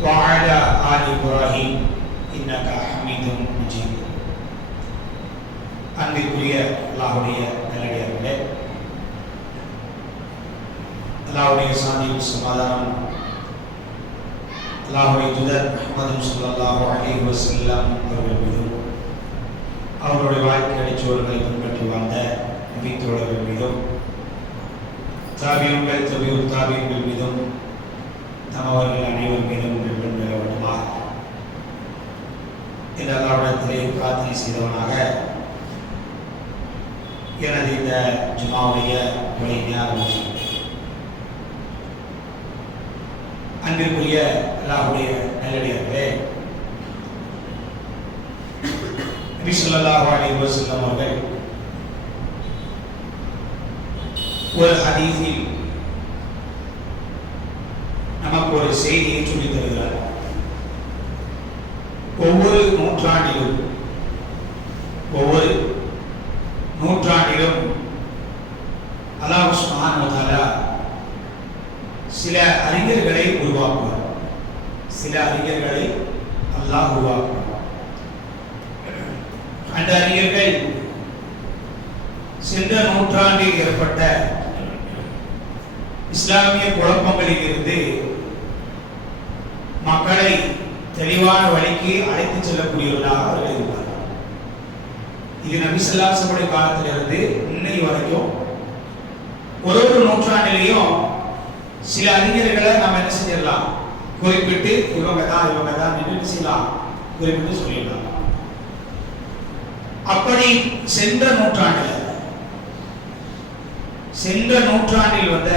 وعلى آل إبراهيم إنك حميد مجيد அன்பிற்குரிய அல்லாஹுடைய நல்லடியார்களே அல்லாஹுடைய சாந்தியும் சமாதானம் அல்லாஹுடைய துதர் முகமது ஸல்லல்லாஹு அலைஹி வஸல்லம் அவர்கள் மீதும் அவருடைய வாழ்க்கை அடிச்சோர்களை பின்பற்றி வாழ்ந்த நபித்தோழர்கள் மீதும் தாபியங்கள் தபியுல் தாபியங்கள் மீதும் நம் அவர்கள் அனைவர் மீதும் இந்த அல்லாவிடத்திலே பிரார்த்தனை செய்தவனாக எனது இந்த ஜுமாவுடைய உரை ஞாபகம் அன்பிற்குரிய அல்லாஹுடைய நல்லடியார்களே நபி ஸல்லல்லாஹு அலைஹி அவர்கள் ஒரு ஹதீஸில் நமக்கு ஒரு செய்தியை சொல்லித் தருகிறார் ஒவ்வொரு நூற்றாண்டிலும் ஒவ்வொரு நூற்றாண்டிலும் அல்லாஹ் சுப்ஹானஹு வ தஆலா சில அறிஞர்களை உருவாக்குவார் சில அறிஞர்களை அல்லாஹ் உருவாக்குவார் அந்த அறிஞர்கள் சென்ற நூற்றாண்டில் ஏற்பட்ட இஸ்லாமிய குழப்பங்களில் இருந்து மக்களை தெளிவான வழிக்கு அழைத்து செல்லக்கூடியவர்களாக அவர்கள் இருப்பார்கள் இது நபிசல்லாசமுடைய காலத்திலிருந்து இன்னை வரைக்கும் ஒரு ஒரு நூற்றாண்டிலையும் சில அறிஞர்களை நாம் என்ன செஞ்சிடலாம் குறிப்பிட்டு இவங்க தான் இவங்க தான் என்ன செய்யலாம் குறிப்பிட்டு சொல்லிடலாம் அப்படி சென்ற நூற்றாண்டில் சென்ற நூற்றாண்டில் வந்த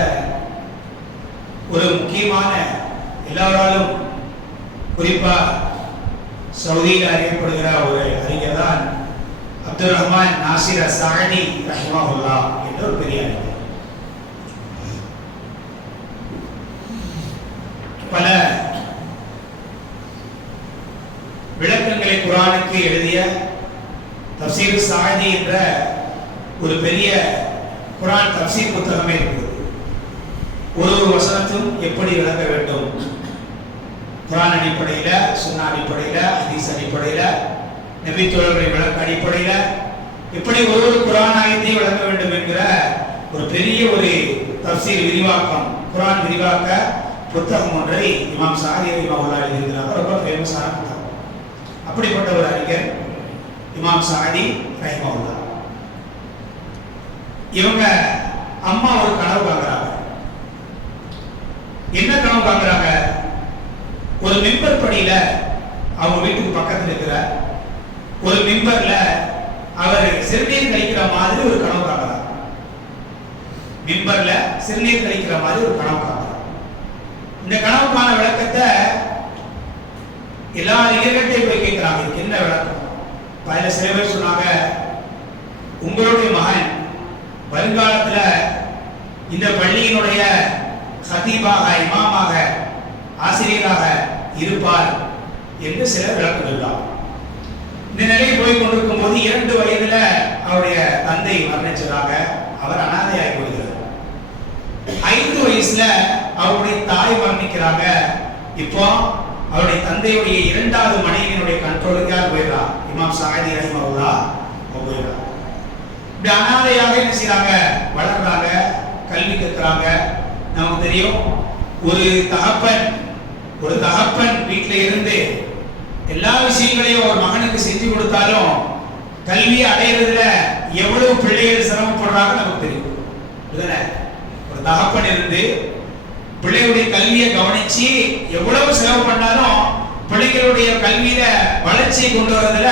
ஒரு முக்கியமான எல்லாராலும் குறிப்பா சவுதியில் அறியப்படுகிற ஒரு அறிஞர் தான் அப்துல் ரஹ்மான் நாசிர் சாஹி ரஹ்மாவுல்லா என்ற ஒரு பெரிய அறிஞர். பல விளக்கங்களை குரானுக்கு எழுதிய தப்சீர் சாதி என்ற ஒரு பெரிய குரான் தப்சீர் புத்தகமே இருக்குது. ஒரு ஒரு வசனத்தும் எப்படி விளங்க வேண்டும்? குரான் அடிப்படையில சுன்னா அடிப்படையில ஹதீஸ் அடிப்படையில் நபித்தோழர்களை விளக்க அடிப்படையில எப்படி ஒரு ஒரு குரான் ஆயத்தையும் விளங்க வேண்டும் என்கிற ஒரு பெரிய ஒரு தப்சீர் விரிவாக்கம் குரான் விரிவாக்க புத்தகம் ஒன்றை இமாம் சாதி இமாமுல்லா எழுதியிருக்கிறார். ரொம்ப ஃபேமஸான புத்தகம். அப்படிப்பட்ட ஒரு அறிஞர் இமாம் சாதி ரஹிமவுல்லா இவங்க அம்மா ஒரு கனவு காக்குறாங்க என்ன கனவு காக்குறாங்க ஒரு மெம்பர் படியில அவங்க வீட்டுக்கு பக்கத்துல இருக்கிற ஒரு மெம்பர்ல அவர் சிறுநீர் கழிக்கிற மாதிரி ஒரு கனவு காக்குறாங்க மெம்பர்ல சிறுநீர் கழிக்கிற மாதிரி ஒரு கனவு காக்குறாங்க இந்த கனவுக்கான விளக்கத்தை எல்லா இயற்கையும் போய் கேட்கிறாங்க என்ன விளக்கம்? பல சில பேர் சொன்னாங்க உங்களுடைய மகன் வருங்காலத்துல இந்த பள்ளியினுடைய சதீபாக இமாமாக ஆசிரியராக இருப்பார் என்று சிலர் விளக்கம் சொல்லலாம் இந்த நிலையில் போய் கொண்டிருக்கும் போது இரண்டு வயதுல அவருடைய தந்தை மரணிச்சதாக அவர் அனாதையாகி போகிறார். ஐந்து வயசுல அவருடைய தாய் மரணிக்கிறாங்க. இப்போ அவருடைய தந்தையுடைய இரண்டாவது மனைவியினுடைய கண்ட்ரோலுக்காக யார் போயிடுறா? இமாம் சாகதி ரஹிமவுல்லா போயிடுறா. இப்படி அனாதையாக என்ன செய்யறாங்க வளர்றாங்க கல்வி கற்கிறாங்க. நமக்கு தெரியும் ஒரு தகப்பன் ஒரு தகப்பன் வீட்டில் இருந்து எல்லா விஷயங்களையும் ஒரு மகனுக்கு செஞ்சு கொடுத்தாலும் கல்வி அடையிறதுல எவ்வளவு பிள்ளைகள் சிரமப்படுறாங்க நமக்கு தெரியும். ஒரு தகப்பன் இருந்து பிள்ளையுடைய கல்வியை கவனிச்சு எவ்வளவு செலவு பண்ணாலும் பிள்ளைகளுடைய கல்வியில வளர்ச்சியை கொண்டு வரதுல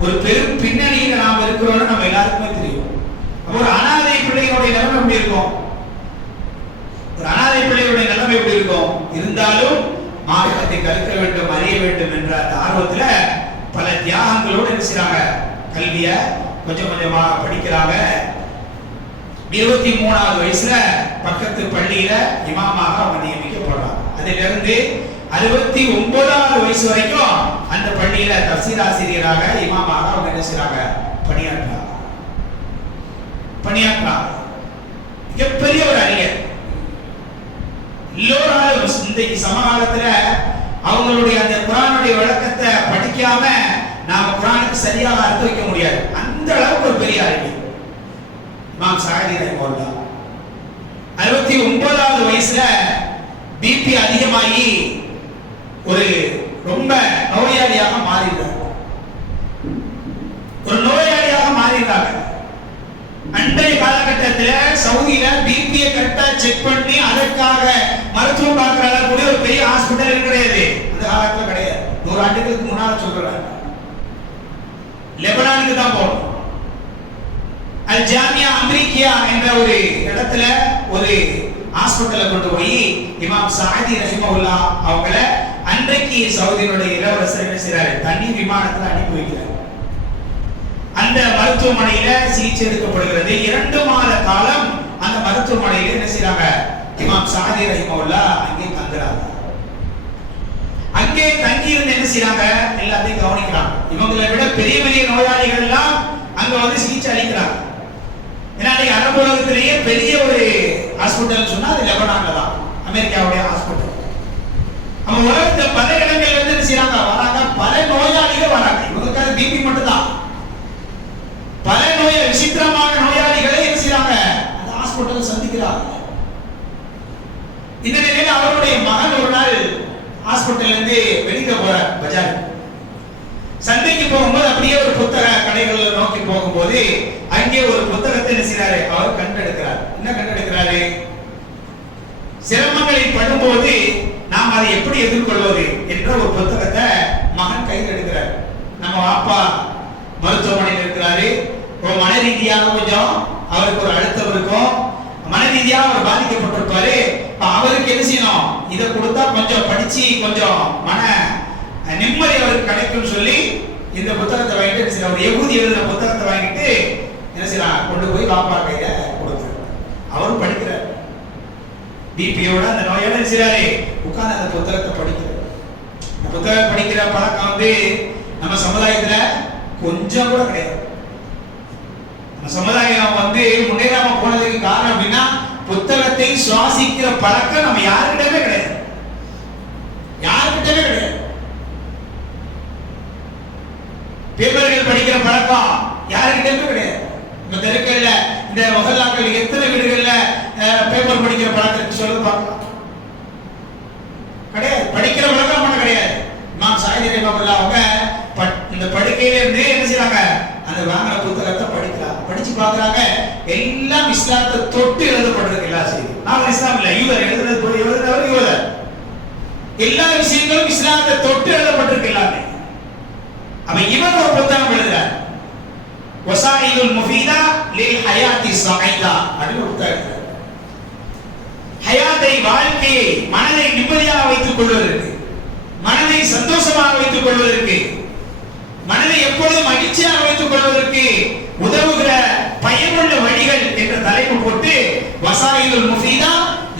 ஒரு பெரும் பின்னணியில நாம் இருக்கிறோம்னு நம்ம எல்லாருக்குமே தெரியும். ஒரு அனாதை பிள்ளைகளுடைய நிலைமை எப்படி இருக்கும்? ஒரு அனாதை பிள்ளைகளுடைய நிலைமை எப்படி இருக்கும்? இருந்தாலும் மார்க்கத்தை கற்க வேண்டும் அறிய வேண்டும் என்ற அந்த ஆர்வத்துல பல தியாகங்களோடு என்ன செய்றாங்க? கல்விய கொஞ்சம் கொஞ்சமா படிக்கிறாங்க. இருபத்தி மூணாவது வயசுல பக்கத்து பள்ளியில இமாமாக அவங்க நியமிக்கப்படுறாங்க அதிலிருந்து அறுபத்தி ஒன்பதாவது வயசு வரைக்கும் அந்த பள்ளியில தப்சீர் ஆசிரியராக இமாமாக அவங்க என்ன செய்யறாங்க பணியாற்றாங்க பணியாற்றாங்க மிகப்பெரிய ஒரு அறிஞர். எல்லோராலும் இன்றைக்கு சமகாலத்துல அவங்களுடைய அந்த குரானுடைய விளக்கத்தை படிக்காம நாம குரானுக்கு சரியாக அர்த்தம் வைக்க முடியாது. அந்த அளவுக்கு ஒரு பெரிய அறிஞர். இமாம் சாகரி ரஹிமஹுல்லா அறுபத்தி ஒன்பதாவது வயசுல பிபி அதிகமாகி ஒரு ரொம்ப நோயாளியாக மாறிடுறாங்க ஒரு நோயாளியாக மாறிடுறாங்க. அன்றைய காலகட்டத்தில் சவுதியில பிபியை கரெக்டா செக் பண்ணி அதற்காக மருத்துவம் பார்க்கிற அளவுக்கு ஒரு பெரிய ஹாஸ்பிட்டல் கிடையாது. அந்த காலத்துல கிடையாது. நூறு ஆண்டுகளுக்கு முன்னால சொல்றாங்க. லெபனானுக்கு தான் போகணும். அல் ஜாமியா அமெரிக்கியா என்ற ஒரு இடத்துல ஒரு ஹாஸ்பிட்டல்ல கொண்டு போய் இமாம் சாதி ரஹிமவுல்லா அவங்கள அன்றைக்கு சவுதியினுடைய இளவரசர் என்ன செய்றாரு? தனி விமானத்துல அனுப்பி வைக்கிறார். அந்த மருத்துவமனையில சிகிச்சை எடுக்கப்படுகிறது. இரண்டு மாத காலம் அந்த மருத்துவமனையில என்ன செய்யறாங்க இமாம் சாதி ரஹிமவுல்லா அங்கே தங்குறாங்க. அங்கே தங்கி இருந்து என்ன செய்யறாங்க எல்லாத்தையும் கவனிக்கிறாங்க. இவங்களை விட பெரிய பெரிய நோயாளிகள் எல்லாம் அங்க வந்து சிகிச்சை அளிக்கிறாங்க. ஏன்னா அரபு உலகத்திலேயே பெரிய ஒரு ஹாஸ்பிட்டல் சொன்னா அது லெபனான்ல தான். அமெரிக்காவுடைய ஹாஸ்பிட்டல் நம்ம உலகத்துல பல இடங்கள்ல இருந்து என்ன செய்றாங்க? வராங்க. பல நோயாளிகள் வராங்க. இவங்களுக்கு பிபி மட்டும் தான் பல நோய விசித்திரமான நோயாளிகளை என்ன அந்த ஹாஸ்பிட்டல் சந்திக்கிறாங்க. இந்த நிலையில அவருடைய மகன் ஒரு நாள் ஹாஸ்பிட்டல்ல இருந்து வெளியில போறார் பஜாஜ் அப்படியே ஒரு புத்தக கடைகளை நோக்கி போகும்போது அங்கே ஒரு புத்தகத்தை என்ன அவர் கண்டெடுக்கிறார். என்ன கண்டெடுக்கிறாரு? சிரமங்களை படும்போது நாம் அதை எப்படி எதிர்கொள்வது என்ற ஒரு புத்தகத்தை மகன் கையில் எடுக்கிறார். நம்ம அப்பா மருத்துவமனையில் இருக்கிறாரு. ஒரு மன ரீதியாக கொஞ்சம் அவருக்கு ஒரு அழுத்தம் இருக்கும். மன ரீதியாக அவர் பாதிக்கப்பட்டிருப்பாரு. அவருக்கு என்ன செய்யணும்? இதை கொடுத்தா கொஞ்சம் படிச்சு கொஞ்சம் மன நிம்மதி அவருக்கு கிடைக்கும் சொல்லி இந்த புத்தகத்தை வாங்கிட்டு சில ஒரு எகுதி எழுதின புத்தகத்தை வாங்கிட்டு என்ன செய்யலாம் கொண்டு போய் பாப்பா கையில கொடுத்தார் அவரும் படிக்கிறார். பிபியோட அந்த நோயோட என்ன உட்கார்ந்து அந்த புத்தகத்தை படிக்கிறார். அந்த புத்தகம் படிக்கிற பழக்கம் வந்து நம்ம சமுதாயத்துல கொஞ்சம் கூட கிடையாது. நம்ம சமுதாயம் வந்து முன்னேறாம போனதுக்கு காரணம் அப்படின்னா புத்தகத்தை சுவாசிக்கிற பழக்கம் நம்ம யாருக்கிட்டமே கிடையாது. யாருக்கிட்டமே கிடையாது. பேப்பர்கள் படிக்கிற பழக்கம் யாருக்கிட்டமே கிடையாது. இந்த தெருக்கல்ல இந்த மொஹல்லாக்கள் எத்தனை வீடுகள்ல பேப்பர் படிக்கிற பழக்கம் இருக்கு சொல்லுங்க பார்க்கலாம். கிடையாது. படிக்கிற பழக்கம் பண்ண கிடையாது. இமாம் சாயித் ரஹிமஹுல்லாஹ் அவங்க பட்- இந்த படுக்கையில இருந்தே என்ன செய்றாங்க? அந்த வாங்கின புத்தகத்தை படிக்கிறாங்க. படிச்சு பாக்குறாங்க எல்லாம் இஸ்லாத்தை தொட்டு எழுதப்பட்டிருக்கு எல்லா செய்தி நான் இஸ்லாம் இல்ல. யூதர் எழுதுனது போய் எழுதுனவர் யூதர் எல்லா விஷயங்களும் இஸ்லாத்தை தொட்டு எழுதப்பட்டிருக்கு எல்லாமே. அப்ப இவன் ஒரு புத்தகம் எழுதுறார். வசாயிலுல் முஃபீதா லில் ஹயாத்தி சமைதா அப்படின்னு ஒரு புத்தகம் எழுதுறார். ஹயாத்தை வாழ்க்கையை மனதை நிம்மதியாக வைத்துக் கொள்வதற்கு மனதை சந்தோஷமாக வைத்துக் கொள்வதற்கு மனதை எப்பொழுதும் மகிழ்ச்சியாக வைத்துக் கொள்வதற்கு உதவுகிற பயனுள்ள வழிகள் என்ற தலைப்பு போட்டு வசாயிலுல் முஃபீதா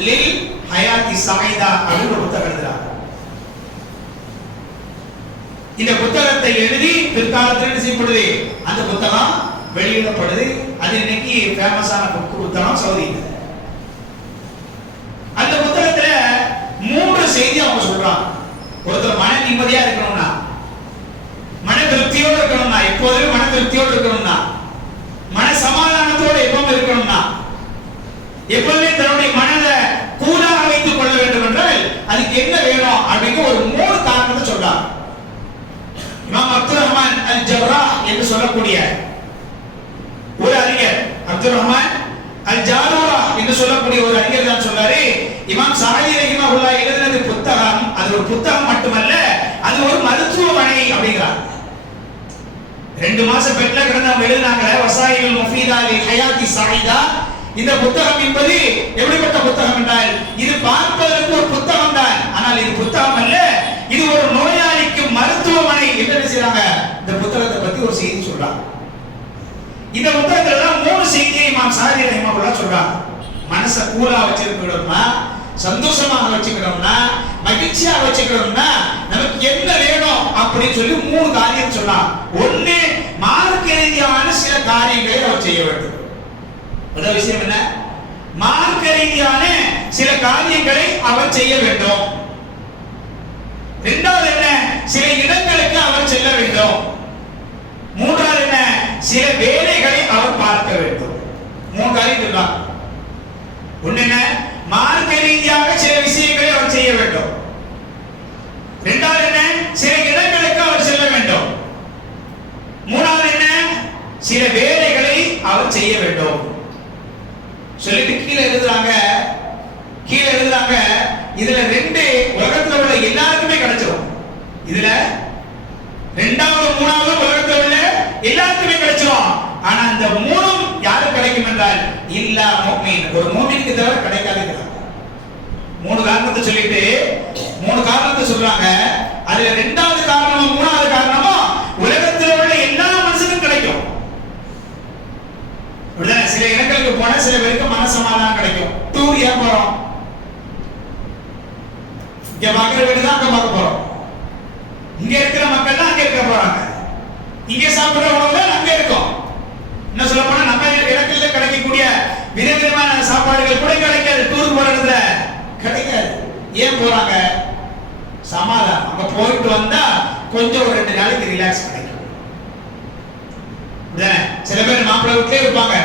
லில் ஹயாத்தி சமைதா அப்படின்னு ஒரு புத்தகம் எழுதுறார். இந்த புத்தகத்தை எழுதி பிற்காலத்தில் என்ன செய்யப்படுது? அந்த புத்தகம் வெளியிடப்படுது. அது இன்னைக்கு ஃபேமஸான புக்கு புத்தகம் சவுதி. அந்த புத்தகத்துல மூன்று செய்தி அவங்க சொல்றாங்க. ஒருத்தர் மன நிம்மதியா இருக்கணும்னா மன திருப்தியோடு இருக்கணும்னா எப்போதுமே மன திருப்தியோடு இருக்கணும்னா மன சமாதானத்தோடு எப்பவும் இருக்கணும்னா எப்போதுமே தன்னுடைய மனதை கூலாக வைத்துக் கொள்ள வேண்டும் என்றால் அதுக்கு என்ன வேணும் அப்படின்னு ஒரு மூணு காரணத்தை சொல்றாங்க இமாம் அப்துல் ரஹ்மான் அல் ஜவ்ரா என்று சொல்லக்கூடிய ஒரு அறிஞர். அப்துல் ரஹ்மான் அல் ஜாரூரா என்று சொல்லக்கூடிய ஒரு அறிஞர் தான் சொன்னாரு. இமாம் சாஹி ரஹிமஹுல்லா எழுதினது புத்தகம். அது ஒரு புத்தகம் மட்டுமல்ல அது ஒரு மருத்துவமனை அப்படிங்கிறார். ரெண்டு மாசம் பெட்ல கிடந்து அவங்க எழுதினாங்க வசாயிகள் முஃபீதா ஹயாத்தி சாயிதா இந்த புத்தகம் என்பது எப்படிப்பட்ட புத்தகம் என்றால் இது பார்ப்பதற்கு ஒரு புத்தகம் தான். ஆனால் இது புத்தகம் அல்ல இது ஒரு நோய் நோயாளிக்கு சொல்றாங்க இந்த புத்தகத்துல தான் மூணு செய்தியை இமாம் சாரி ரஹிமஹுல்லாஹ் சொல்றாங்க மனசை கூலா வச்சிருக்கணும்னா சந்தோஷமாக வச்சுக்கணும்னா மகிழ்ச்சியா வச்சுக்கணும்னா நமக்கு என்ன வேணும் அப்படின்னு சொல்லி மூணு காரியம் சொன்னாங்க ஒண்ணு மார்க்க ரீதியான சில காரியங்களை அவர் செய்ய வேண்டும். முதல் விஷயம் என்ன? மார்க்க ரீதியான சில காரியங்களை அவர் செய்ய வேண்டும். இரண்டாவது என்ன? சில இடங்களுக்கு அவர் செல்ல வேண்டும். மூன்றாவது என்ன? சில வேலைகளை அவர் பார்க்க வேண்டும். மூணு காரியம் சொல்லலாம் ஒண்ணு என்ன? மார்க்க ரீதியாக சில விஷயங்களை அவர் செய்ய வேண்டும். இரண்டாவது என்ன? சில இடங்களுக்கு அவர் செல்ல வேண்டும். மூணாவது என்ன? சில வேலைகளை அவர் செய்ய வேண்டும். சொல்லிட்டு கீழே எழுதுறாங்க. கீழே எழுதுறாங்க. இதுல ரெண்டு உலகத்துல உள்ள எல்லாருக்குமே கிடைச்சிரும் இதுல ரெண்டாவது மூணாவது உலகத்துல எல்லாத்துக்குமே எல்லாருக்குமே கிடைச்சிரும். ஆனா அந்த மூணும் யாருக்கு கிடைக்கும் என்றால் இல்லா மோமீன் ஒரு மோமீனுக்கு தவிர கிடைக்காது மூணு காரணத்தை சொல்லிட்டு மூணு காரணத்தை சொல்றாங்க. அதுல ரெண்டாவது காரணமும் மூணாவது காரணமும் உலகத்தில் உள்ள எல்லா மனுஷனுக்கும் கிடைக்கும். சில இடங்களுக்கு போனா சில பேருக்கு மனசமாதானம் கிடைக்கும். டூர் ஏன் போறோம்? இங்க பார்க்கிற வீடு தான் அங்க பார்க்க போறோம். இங்க இருக்கிற மக்கள் தான் அங்க இருக்க போறாங்க. இங்க சாப்பிடுற உணவு தான் அங்க இருக்கும். என்ன சொல்ல போனா நம்ம இடத்துல கிடைக்கக்கூடிய விதவிதமான சாப்பாடுகள் கூட கிடைக்காது. டூர் போற இடத்துல கிடைக்காது. ஏன் போறாங்க? சமாதானம். அங்க போயிட்டு வந்தா கொஞ்சம் ஒரு ரெண்டு நாளைக்கு ரிலாக்ஸ் கிடைக்கும் சில பேர் மாப்பிள்ளை வீட்லயே இருப்பாங்க.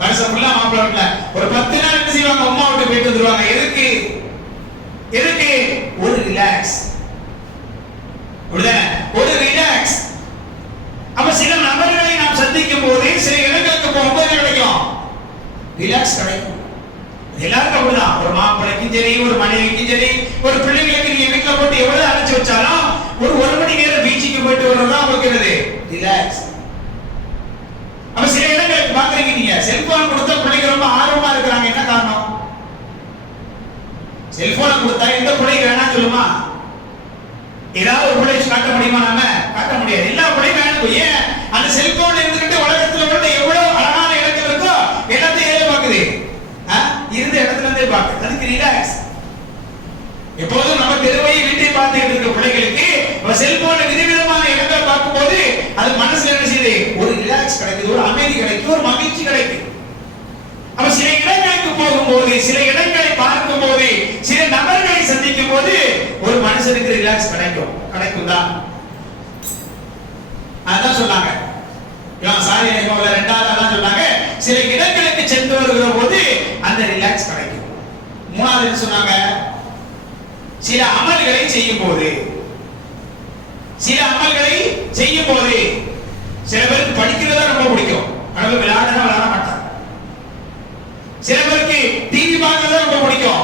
வருஷம் ஃபுல்லா மாப்பிள்ளை வீட்டுல ஒரு பத்து நாள் என்ன செய்வாங்க? அம்மா வீட்டு போயிட்டு வந்துருவாங்க. எதுக்கு? எதுக்கு? ஒரு ரிலாக்ஸ் ஒரு ரிலாக்ஸ் அப்ப சில நபர்களை நாம் சந்திக்கும் போது சில இடங்களுக்கு போகும்போது கிடைக்கும்? ரிலாக்ஸ் கிடைக்கும். எல்லாருக்கும் அப்படிதான். ஒரு மாப்பிள்ளைக்கும் சரி ஒரு மனைவிக்கும் சரி ஒரு பிள்ளைங்களுக்கு நீங்க வீட்டுல போட்டு எவ்வளவு அழைச்சு வச்சாலும் ஒரு ஒரு மணி நேரம் பீச்சுக்கு போயிட்டு வர்றதுதான் வைக்கிறது ரிலாக்ஸ் அப்ப சில இடங்களுக்கு பாக்குறீங்க நீங்க. செல்போன் கொடுத்த பிள்ளைங்க ரொம்ப ஆர்வமா இருக்கிறாங்க. என்ன காரணம்? செல்போனை கொடுத்தா எந்த பிள்ளைங்க வேணாம் சொல்லுமா? ஏதாவது ஒரு பிள்ளை காட்ட முடியுமா நாம காட்ட முடியாது. எல்லா பிள்ளையும் வேணும். ஏன் அந்த செல்போன்ல இருந்துகிட்டு உலகத்துல உள்ள எவ்வளவு அழகான இடங்கள் இருக்கோ எல்லாத்தையும் ஏதோ பாக்குது? இருந்த இடத்துல இருந்தே பாக்குது. அதுக்கு ரிலாக்ஸ் எப்போதும் நம்ம தெருவையும் வீட்டை பார்த்துக்கிட்டு இருக்க பிள்ளைகளுக்கு நம்ம செல்போன்ல விதவிதமான இடங்களை பார்க்கும்போது அது மனசுல என்ன செய்யுது? ஒரு ரிலாக்ஸ் கிடைக்குது. ஒரு அமைதி கிடைக்குது. ஒரு மகிழ்ச்சி கிடைக்குது. அப்ப சில இடங்களுக்கு போகும்போது சில இடங்களை பார்க்கும் போது சில நபர் சந்திக்கும் போது ஒரு மனுஷனுக்கு ரிலாக்ஸ் கிடைக்கும். கிடைக்கும் தான் அதான் சொன்னாங்க. சாரி நேகோல ரெண்டாவது அதான் சொன்னாங்க. சில இடங்களுக்கு சென்று வருகிற போது அந்த ரிலாக்ஸ் கிடைக்கும். மூணாவது சொன்னாங்க? சில அமல்களை செய்யும் போது சில அமல்களை செய்யும் போது சில பேருக்கு படிக்க ரொம்ப பிடிக்கும் ஆனால் விளையாடுனா விளையாட மாட்டாங்க சில பேருக்கு டிவி பார்க்கறது ரொம்ப பிடிக்கும்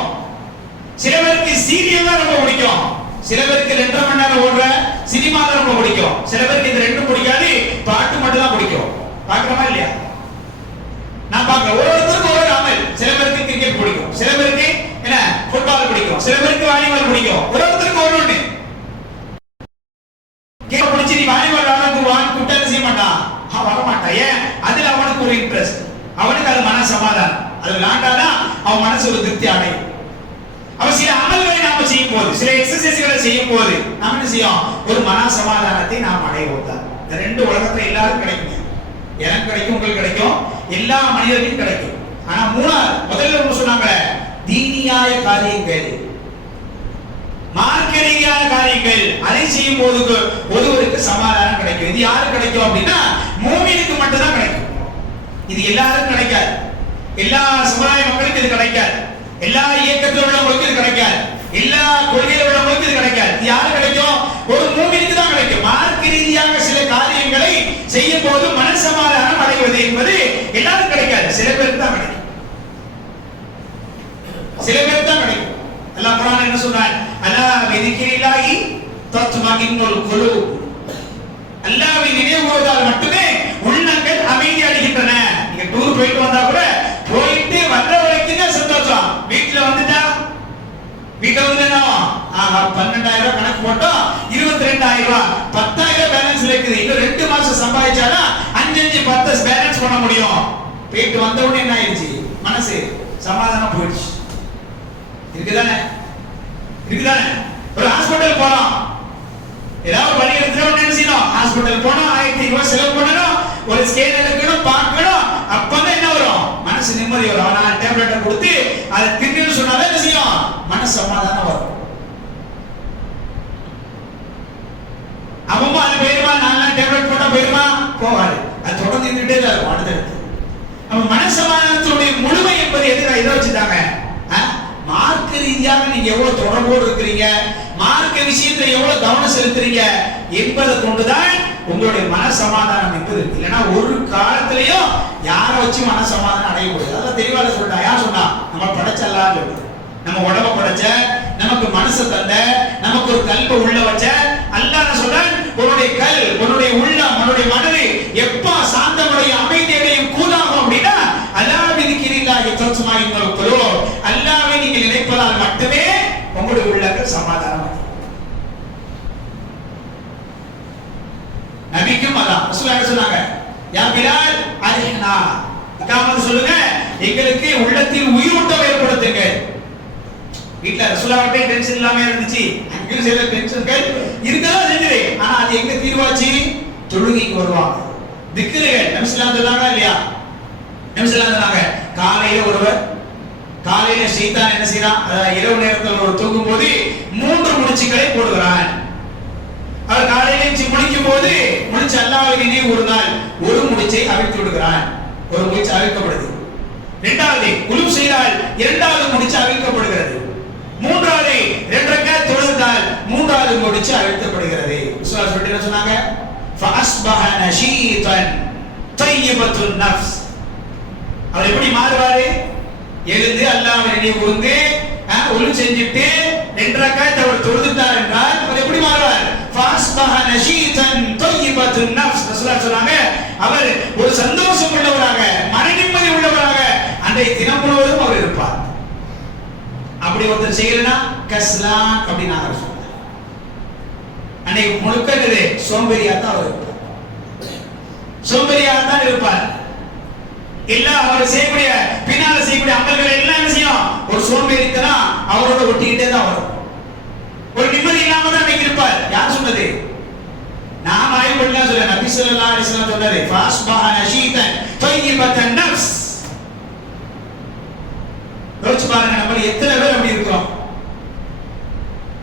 சில பேருக்கு சீரியல் தான் ரொம்ப பிடிக்கும் சில பேருக்கு ரெண்டரை மணி நேரம் ஓடுற சினிமா தான் ரொம்ப பிடிக்கும் சில பேருக்கு இது ரெண்டும் பிடிக்காது பாட்டு மட்டும் தான் பிடிக்கும் பார்க்கறமா இல்லையா நான் பார்க்க ஒரு ஒருத்தருக்கு ஒரு ஒரு அமல் சில பேருக்கு கிரிக்கெட் பிடிக்கும் சில பேருக்கு என்ன? ஃபுட்பால் பிடிக்கும். சில பேருக்கு வாலிபால் பிடிக்கும். ஒரு ஒருத்தருக்கு ஒரு ஒன்று கேட்க பிடிச்சி நீ வாலிபால் விளையாடுறதுக்கு வான் செய்ய மாட்டான் அவன் வர மாட்டான் ஏன்? அதுல அவனுக்கு ஒரு இன்ட்ரெஸ்ட் அவனுக்கு அது மன சமாதானம். அது விளையாண்டாதான் அவன் மனசு ஒரு திருப்தி அடையும். அவ சில அமல்களை நாம செய்யும் போது சில எக்ஸசைஸ்களை செய்யும் போது நாம என்ன செய்யும் ஒரு மன சமாதானத்தை நாம் அடைவோம் தான். இந்த ரெண்டு உலகத்துல எல்லாரும் கிடைக்கும். எனக்கு கிடைக்கும் உங்களுக்கு கிடைக்கும். எல்லா மனிதர்களுக்கும் கிடைக்கும். ஆனா மூணாவது முதல்ல ஒண்ணு சொன்னாங்க தீனியாய காரியங்கள். மார்க்க ரீதியான காரியங்கள். அதை செய்யும் போது ஒருவருக்கு சமாதானம் கிடைக்கும். இது யாருக்கு கிடைக்கும் அப்படின்னா மூமியனுக்கு மட்டும்தான் கிடைக்கும். இது எல்லாருக்கும் கிடைக்காது. எல்லா சமுதாய மக்களுக்கும் இது கிடைக்காது. எல்லா இயக்கத்தில் உள்ளவங்களுக்கு இது கிடைக்காது. எல்லா கொள்கையில் உள்ளவங்களுக்கு இது கிடைக்காது. இது யாரு கிடைக்கும்? ஒரு மூமினுக்கு தான் கிடைக்கும். மார்க்க ரீதியாக சில காரியங்களை செய்யும் போது மனசமாதானம் அடைவது என்பது எல்லாரும் கிடைக்காது. சில பேருக்கு தான் கிடைக்கும். சில பேர் தான் கிடைக்கும் அல்லாஹ் குர்ஆன் என்ன சொல்றான்? அலா விதிக்கிரில்லாஹி தத்மஇன்னுல் குலூப். அல்லாஹ்வை நினைவு கூறுவதால் மட்டுமே உள்ளங்கள் அமைதி அடைகின்றன. நீங்க டூர் போயிட்டு வந்தா கூட போயிட்டு வர்ற வரைக்கும் தான் சந்தோஷம். வீட்டுல வந்துட்டா? வீட்டுல வந்து என்ன? ஆஹா பன்னெண்டாயிரம் ரூபாய் கணக்கு போட்டோம் இருபத்தி ரெண்டாயிரம் ரூபாய். பத்தாயிரம் பேலன்ஸ் இருக்குது. இன்னும் ரெண்டு மாசம் சம்பாதிச்சாதான் அஞ்சு அஞ்சு பத்து பேலன்ஸ் பண்ண முடியும். போயிட்டு வந்த உடனே என்ன ஆயிடுச்சு? மனசு சமாதானம் போயிடுச்சு. இருக்குதானே இருக்குதானே ஒரு ஹாஸ்பிட்டல் போறோம் ஏதாவது வழி எடுத்துட்டு என்ன செய்யணும் ஹாஸ்பிட்டல் போனோம் ஆயிரத்தி ரூபாய் செலவு பண்ணணும். ஒரு ஸ்கேன் எடுக்கணும் பார்க்கணும். அப்பதான் என்ன வரும்? மனசு நிம்மதி வரும். ஆனா டேப்லெட்டை கொடுத்து அதை தின்னு சொன்னாதான் என்ன செய்யும்? மனசு சமாதானம் வரும். அவமும் அது போயிருமா? நாலு டேப்லெட் போட்டா போயிருமா? போகாது. அது தொடர்ந்து இருந்துட்டே தான் இருக்கும் அடுத்தடுத்து. நம்ம மனசமாதானத்துடைய முழுமை என்பது எதுக்கு இதை வச்சுட்டாங்க ஆ? மார்க்க நீங்க எவ்வளவு தொடர்போடு இருக்கிறீங்க? மார்க்க விஷயத்துல எவ்வளவு கவனம் செலுத்துறீங்க? என்பதை கொண்டுதான் உங்களுடைய மனசமாதானம் என்பது இல்லைன்னா ஒரு காலத்திலையும் யாரை வச்சு மனசமாதானம் அடைய முடியாது அதான் தெளிவாக சொல்லிட்டா. யார் சொன்னா? நம்ம படைச்சல்லாம் சொல்லுது நம்ம உடம்ப படைச்ச நமக்கு மனசு தந்த நமக்கு ஒரு கல்ப உள்ள வச்ச அல்லாத சொல்றான் உன்னுடைய கல் உன்னுடைய உள்ளம் உன்னுடைய மனது எப்ப சாந்தமுடைய அமைதியடையும் கூதாகும் அப்படின்னா அல்லாஹ் விதிக்கிறீர்களாகி தோற்றமா இன்னொரு குழு அல்லாவை நீங்கள் நினைப்பதால் மட்டுமே உங்களுடைய உள்ளங்கள் சமாதானம். நபிக்கும் அதான் ரசூலுல்லாஹி சொன்னாங்க யா பிலால் அரிஹ்னா இக்காமத் சொல்லுங்க எங்களுக்கு உள்ளத்தில் உயிரூட்டம் ஏற்படுத்துங்க. வீட்டுல ரசூலாவட்டே டென்ஷன் இல்லாம இருந்துச்சு. அங்கேயும் சில டென்ஷன்கள் இருக்கதான் செஞ்சது ஆனா அது எங்க தீர்வாச்சு? தொழுகைக்கு வருவாங்க. திக்கிரைகள் நபிஸ்லாம் சொன்னாங்களா இல்லையா? நபிஸ்லாம் சொன்னாங்க காலையில ஒருவர் காலையில சைத்தான் என்ன செய்யறான் அதாவது இரவு நேரத்தில் ஒரு தூங்கும் போது மூன்று முடிச்சுகளை போடுகிறான் அவர் காலையில எஞ்சி முடிக்கும் போது முடிச்சு அல்லாஹ்வை நினைவு ஒரு நாள் ஒரு முடிச்சை அவிழ்த்து விடுகிறான் ஒரு முடிச்சு அவிழ்க்கப்படுது இரண்டாவது குழு செய்தால் இரண்டாவது முடிச்சு அவிழ்க்கப்படுகிறது மூன்றாவது இரண்டு ரக்காத் தொழுதால் மூன்றாவது முடிச்சு அழுத்தப்படுகிறது ரசூலுல்லாஹ் சொல்லிட்டு என்ன சொன்னாங்க فاصبح نشيطا طيبة النفس அவர் எப்படி மாறுவாரு எழுந்து அல்லாஹ் நினைவு கூர்ந்து ஒழு செஞ்சுட்டு ரெண்டு ரக்காய் அவர் தொழுதுட்டார் என்றால் அவர் எப்படி மாறுவார்? ஃபாஸ்பஹ நஷீதன் தொய்யிபத்துன் நஃப்ஸ். ரசூலுல்லாஹ் சொன்னாங்க அவர் ஒரு சந்தோஷம் உள்ளவராக மன நிம்மதி உள்ளவராக அன்றைய தினம் முழுவதும் அவர் இருப்பார். அப்படி ஒருத்தர் செய்யலனா கஸ்லான் அப்படின்னு அவர் சொன்னார் அன்னைக்கு முழுக்க சோம்பேறியா தான் அவர் இருப்பார். சோம்பேறியாக தான் இருப்பார். இல்ல அவர் செய்யக்கூடிய பின்னால செய்யக்கூடிய அமல்கள் எல்லாம் என்ன செய்யும்? ஒரு சோம்பேறித்தனம் அவரோட ஒட்டிக்கிட்டே தான் வரும். ஒரு நிம்மதி இல்லாம தான் அன்னைக்கு இருப்பார். யார் சொன்னது? நாம் ஆய்வு பண்ணலாம் சொல்ல நபி சொல்லா அலைஹி வஸல்லம் சொன்னது ஃபாஸ்பஹ நஷீதன் தய்யிபத்தன் நஃப்ஸ். யோசிச்சு பாருங்க நம்ம எத்தனை பேர் அப்படி இருக்கிறோம்?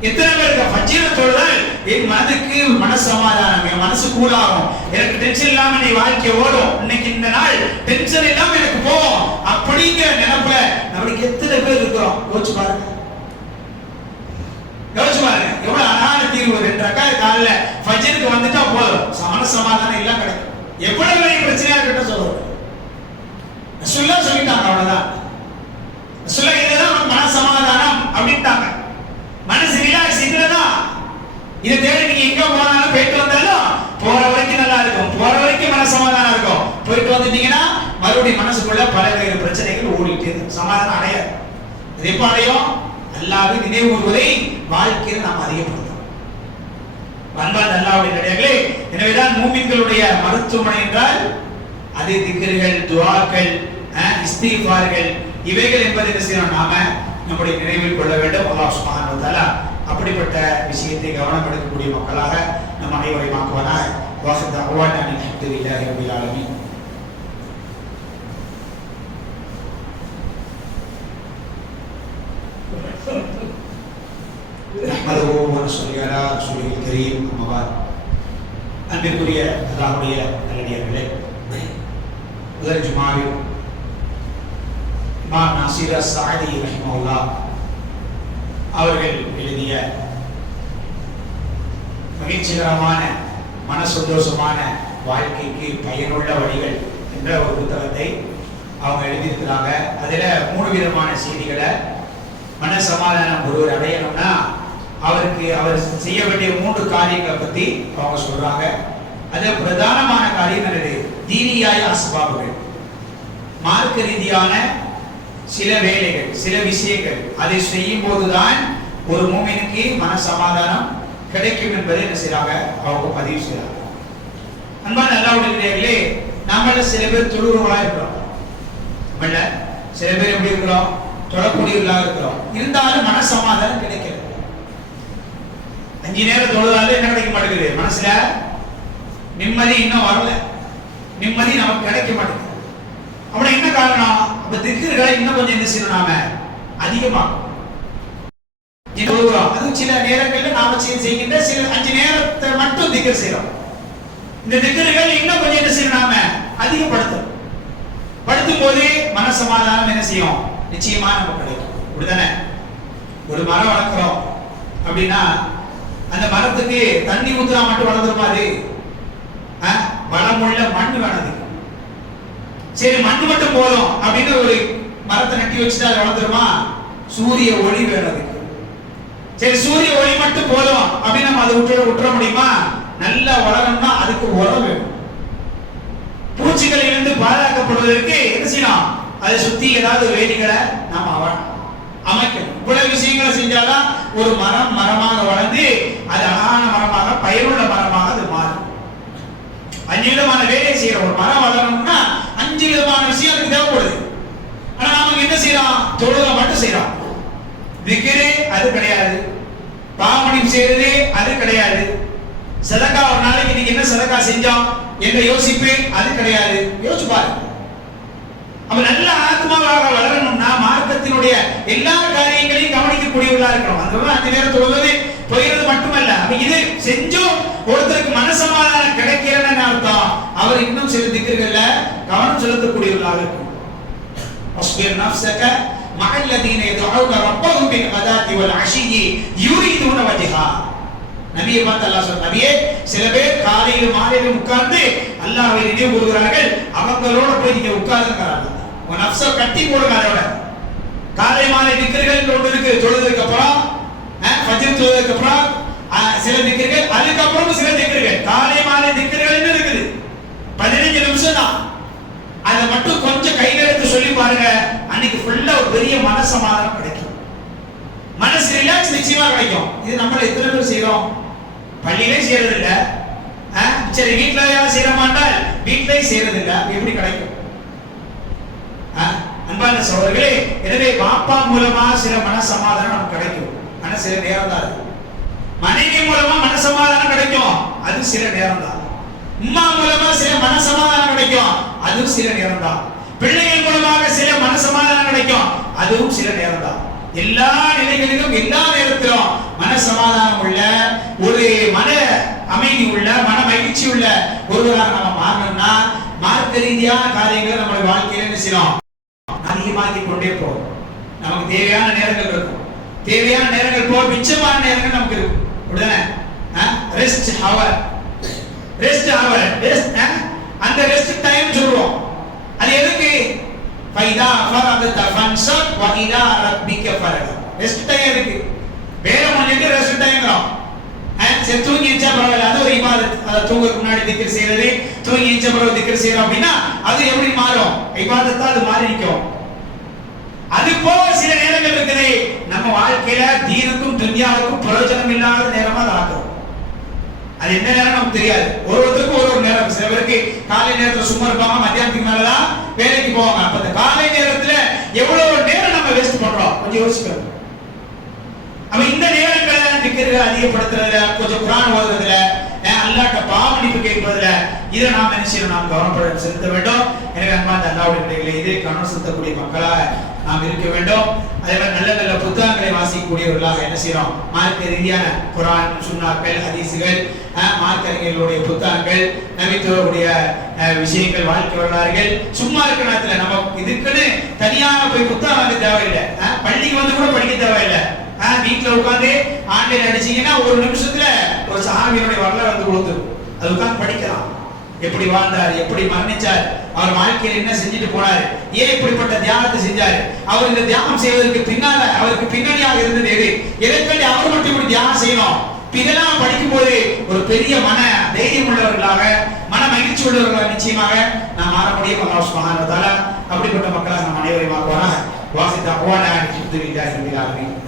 எத்தனை பேர் இருக்கோம்? ஃபஜ்ர என் மனதுக்கு மனசமாதானம் மனசு கூலாகும் எனக்கு டென்ஷன் இல்லாம நீ வாழ்க்கை ஓடும். இன்னைக்கு இந்த நாள் டென்ஷன் இல்லாம எனக்கு போவோம் அப்படிங்கிற நினைப்புல நம்மளுக்கு எத்தனை பேர் இருக்கிறோம்? யோசிச்சு பாருங்க. யோசிச்சு பாருங்க. எவ்வளவு அழகான தீர்வு ரெண்டு ரக்கா காலைல ஃபஜ்ருக்கு வந்துட்டா போதும். சமண சமாதானம் எல்லாம் கிடைக்கும். எவ்வளவு பெரிய பிரச்சனையா இருக்கட்டும் சொல்லுவோம் சொல்ல சொல்லிட்டாங்க அவ்வளவுதான். சொல்ல இதுதான் மன சமாதானம் அப்படின்ட்டாங்க. மனசு ரிலாக்ஸ் இதுலதான் இதை தேடி நீங்க எங்க போனாலும் போயிட்டு வந்தாலும் போற வரைக்கும் நல்லா இருக்கும். போற வரைக்கும் மன சமாதானம் இருக்கும். போயிட்டு வந்துட்டீங்கன்னா மறுபடியும் மனசுக்குள்ள பல வகையான பிரச்சனைகள் ஓடிட்டு சமாதானம் அடையாது. இது எப்ப அடையும்? அல்லாஹ்வை நினைவு கூறுவதை வாழ்க்கையில் நாம் அதிகப்படுத்தணும். அன்பான் அல்லாவுடைய நடிகளே எனவேதான் மூமின்களுடைய மருத்துவமனை என்றால் அது திக்கர்கள் துவாக்கள் அஹ், இவைகள் என்பதை என்ன செய்யணும் நாம? நம்முடைய நினைவில் கொள்ள வேண்டும். அல்லாஹ் சுப்ஹானஹு அப்படிப்பட்ட விஷயத்தை கவனம் எடுக்கக்கூடிய மக்களாக நம் அனைவரையும் ஆக்குவானாக வாசத் அவான் அல்ஹம்துலில்லாஹி ரபில் ஆலமீன் نحمده ونصلي على رسوله الكريم أما بعد அன்பிற்குரிய அல்லாஹ்வுடைய நல்லடியார்களே முதல் ஜுமாவில் இமாம் நாசிர் சாதி ரஹிமஹுல்லா அவர்கள் எழுதிய மகிழ்ச்சிகரமான மன சந்தோஷமான வாழ்க்கைக்கு பயனுள்ள வழிகள் என்ற ஒரு புத்தகத்தை அவங்க எழுதியிருக்கிறாங்க. அதில் மூணு விதமான செய்திகளை மன சமாதானம் ஒருவர் அடையணும்னா அவருக்கு அவர் செய்ய வேண்டிய மூன்று காரியங்களை பற்றி அவங்க சொல்கிறாங்க அது பிரதானமான காரியம் என்னது? தீனியாய அஸ்பாபுகள் மார்க்க ரீதியான சில வேலைகள் சில விஷயங்கள் அதை செய்யும் போதுதான் ஒரு மூமினுக்கு மன சமாதானம் கிடைக்கும் என்பதை என்ன செய்றாங்க? அவங்க பதிவு செய்றாங்க. அன்பான அல்லாவுடைய நம்மள சில பேர் தொழுகிறவங்களா இருக்கிறோம். நம்மள சில பேர் எப்படி இருக்கிறோம்? தொழக்கூடியவர்களாக இருக்கிறோம். இருந்தாலும் மனசமாதானம் கிடைக்கிறது அஞ்சு நேரம் தொழுதாலும் என்ன கிடைக்க மாட்டேங்குது? மனசுல நிம்மதி இன்னும் வரல. நிம்மதி நமக்கு கிடைக்க மாட்டேங்குது. அப்படின்னா என்ன காரணம்? அப்ப திக்குகளை இன்னும் கொஞ்சம் என்ன செய்யணும் நாம? அதிகமாகும் தொழுகிறோம் அதுவும் சில நேரங்களில் நாம செய்கின்ற சில அஞ்சு நேரத்தை மட்டும் திக்கர் செய்யறோம். இந்த திக்கர்கள் இன்னும் கொஞ்சம் என்ன செய்யணும் நாம? அதிகப்படுத்தும் படுத்தும் போது மனசமாதானம் என்ன செய்யும்? நிச்சயமா நமக்கு கிடைக்கும் அப்படிதானே ஒரு மரம் வளர்க்குறோம் அப்படின்னா அந்த மரத்துக்கு தண்ணி ஊத்துறா மட்டும் வளர்ந்துருமா அது? வளமுள்ள மண் வேணது சரி மண் மட்டும் போதும் அப்படின்னு ஒரு மரத்தை நட்டி வச்சுட்டு அதை வளர்ந்துருமா? சூரிய ஒளி வேணும் சரி சூரிய ஒளி மட்டும் போதும். அப்படின்னு நம்ம அதை விட்டுற விட்டுற முடியுமா? நல்லா வளரணும்னா அதுக்கு உரம் வேணும். பூச்சிகளில் இருந்து பாதுகாக்கப்படுவதற்கு என்ன செய்யணும்? அதை சுத்தி ஏதாவது வேலிகளை நாம அவ- அமைக்கணும். இவ்வளவு விஷயங்களை செஞ்சாதான் ஒரு மரம் மரமாக வளர்ந்து அது அழகான மரமாக பயனுள்ள மரமாக அது மாறும். அஞ்சு விதமான வேலையை செய்யற ஒரு மரம் வளரணும்னா அஞ்சு விதமான விஷயம் அதுக்கு தேவைப்படுது. ஆனா நமக்கு என்ன செய்யறோம்? தொழுகை மட்டும் செய்யறோம். திகிரே அது கிடையாது. பிராமணியம் செய்யறதே அது கிடையாது. சதக்கா ஒரு நாளைக்கு நீங்க என்ன சதக்கா செஞ்சோம் என்ற யோசிப்பு அது கிடையாது. யோசிச்சு பாருங்க. அப்ப நல்ல ஆத்மாவாக வளரணும்னா மார்க்கத்தினுடைய எல்லா காரியங்களையும் கவனிக்கக்கூடியவர்களா இருக்கணும். அந்த அஞ்சு நேரம் தொழுவது போயிறது மட்டுமல்ல. அப்ப இது செஞ்சோம் ஒருத்தருக்கு மனசமாதானம் கிடைக்கிறன்னு அர்த்தம். அவர் இன்னும் சில திக்கிறதுல கவனம் செலுத்தக்கூடியவர்களாக இருக்கும் مع الذين يدعون ربهم بالغداة والعشي يريدون وجهه நபியை பார்த்து அல்லாஹ் சொல்ற நபியே சில பேர் காலையிலும் மாலையிலும் உட்கார்ந்து அல்லாஹ்வை நினைவு கூறுகிறார்கள் அவங்களோட போய் நீங்க உட்கார்ந்துக்கிறாங்க உங்க நப்ச கட்டி போடுங்க அதோட காலை மாலை திக்கர்கள் ஒன்று இருக்கு தொழுதுக்கு அப்புறம் அஹ், ஃபஜ்ர் தொழுதுக்கு அப்புறம் அஹ், சில திக்கர்கள் அதுக்கப்புறம் சில திக்கர்கள் காலை மாலை திக்கர்கள் இருக்குது பதினஞ்சு நிமிஷம் தான் அதை மட்டும் கொஞ்சம் கையில எடுத்து சொல்லி பாருங்க. அன்னைக்கு ஃபுல்லா ஒரு பெரிய மனசமாதானம் கிடைக்கும். மனசு ரிலாக்ஸ் நிச்சயமா கிடைக்கும். இது நம்மள எத்தனை பேர் செய்யறோம் பள்ளியிலே செய்யறது இல்ல சரி வீட்டுல யாரும் செய்ய மாட்டால் வீட்டிலே செய்யறது இல்ல எப்படி கிடைக்கும்? அன்பான சோழர்களே எனவே பாப்பா மூலமா சில மனசமாதானம் நமக்கு கிடைக்கும். ஆனா சில நேரம் தான் மனைவி மூலமா மனசமாதானம் கிடைக்கும். அது சில நேரம் தான் உம்மா மூலமா சில மனசமாதானம் கிடைக்கும். அதுவும் சில நேரம் தான் பிள்ளைகள் மூலமாக சில மனசமாதானம் கிடைக்கும். அதுவும் சில நேரம் தான் எல்லா நிலைகளிலும் எல்லா நேரத்திலும் மனசமாதானம் உள்ள ஒரு மன அமைதி உள்ள மன மகிழ்ச்சி உள்ள ஒருவராக நம்ம மாறணும்னா மார்க்க ரீதியான காரியங்களை நம்மளுடைய வாழ்க்கையில என்ன செய்யணும்? அதிகமாக்கி கொண்டே போகும். நமக்கு தேவையான நேரங்கள் இருக்கும். தேவையான நேரங்கள் போக மிச்சமான நேரங்கள் நமக்கு இருக்கும். அப்படிதானே rest hour rest hour rest அந்த ரெஸ்ட் டைம் சொல்லுவோம். அது எதுக்கு? ஃபைதா ஃபரதத ஃபன்சப் வ இலா ரப்பிக ஃபரக ரெஸ்ட் டைம் எதுக்கு வேலை பண்ணிட்டு ரெஸ்ட் டைம்ங்கிறோம் சரி தூங்கி எச்சா பரவாயில்ல. அது ஒரு இபாதத். அதை தூங்குறதுக்கு முன்னாடி திக்கர் செய்யறது தூங்கி எச்ச பரவாயில்ல திக்கர் செய்யறோம் அப்படின்னா அது எப்படி மாறும்? இபாதத்தா அது மாறி நிற்கும். அது போக சில நேரங்கள் இருக்குது. நம்ம வாழ்க்கையில தீனுக்கும் துன்யாவுக்கும் பிரயோஜனம் இல்லாத நேரமா அதை அது என்ன நேரம் நமக்கு தெரியாது. ஒரு ஒருத்தருக்கும் ஒரு ஒரு நேரம். சில பேருக்கு காலை நேரத்துல சும்மா இருப்பாங்க மத்தியானத்துக்கு மேலதான் வேலைக்கு போவாங்க. அப்ப இந்த காலை நேரத்துல எவ்வளவு நேரம் நம்ம வேஸ்ட் பண்றோம்? கொஞ்சம் யோசிக்கிறோம் அப்ப இந்த நேரங்களை திக்கர்கள் அதிகப்படுத்துறதுல கொஞ்சம் குரான் ஓதுறதுல அல்லாட்ட பாவமன்னிப்பு கேட்பதுல இதை நாம் என்ன செய்யணும்? நாம் கவனப்பட செலுத்த வேண்டும். எனவே அன்பாந்த அல்லாவுடைய பிள்ளைகளை இது கவனம் செலுத்தக்கூடிய மக்களாக நாம் இருக்க வேண்டும். அதே மாதிரி நல்ல நல்ல புத்தகங்களை வாசிக்கக்கூடியவர்களாக என்ன செய்யறோம்? மார்க்க ரீதியான குரான் சுண்ணாக்கள் ஹதீசுகள் மார்க்கறிஞர்களுடைய புத்தகங்கள் நபித்துவருடைய விஷயங்கள் வாழ்க்கை வரலாறுகள். சும்மா இருக்கிற நேரத்தில் நம்ம இதுக்குன்னு தனியாக போய் புத்தகம் வாங்க தேவையில்லை. பள்ளிக்கு வந்து கூட படிக்க தேவையில்லை. ஆஹ் உட்காந்து ஆன்லைன் அடிச்சீங்கன்னா ஒரு நிமிஷத்துல ஒரு சஹாபியினுடைய வரலாறு வந்து கொடுத்துரும் அது உட்காந்து படிக்கலாம். எப்படி வாழ்ந்தார் எப்படி மரணிச்சார் அவர் வாழ்க்கையில் என்ன செஞ்சுட்டு போனார் ஏன் இப்படிப்பட்ட தியானத்தை செஞ்சார்? அவர் இந்த தியானம் செய்வதற்கு பின்னால அவருக்கு பின்னணியாக இருந்தது எது? எதற்காண்டி அவர் மட்டும் இப்படி தியானம் செய்யணும். இதெல்லாம் இதெல்லாம் படிக்கும்போது ஒரு பெரிய மன தைரியம் உள்ளவர்களாக மன மகிழ்ச்சி உள்ளவர்களாக நிச்சயமாக நாம் மாற முடியும். அல்லாஹ் சுபஹானஹு வ தஆலா அப்படிப்பட்ட மக்களாக நாம் அனைவரையும் ஆக்குவாராக வாசித்த அவ்வாறு அடிச்சு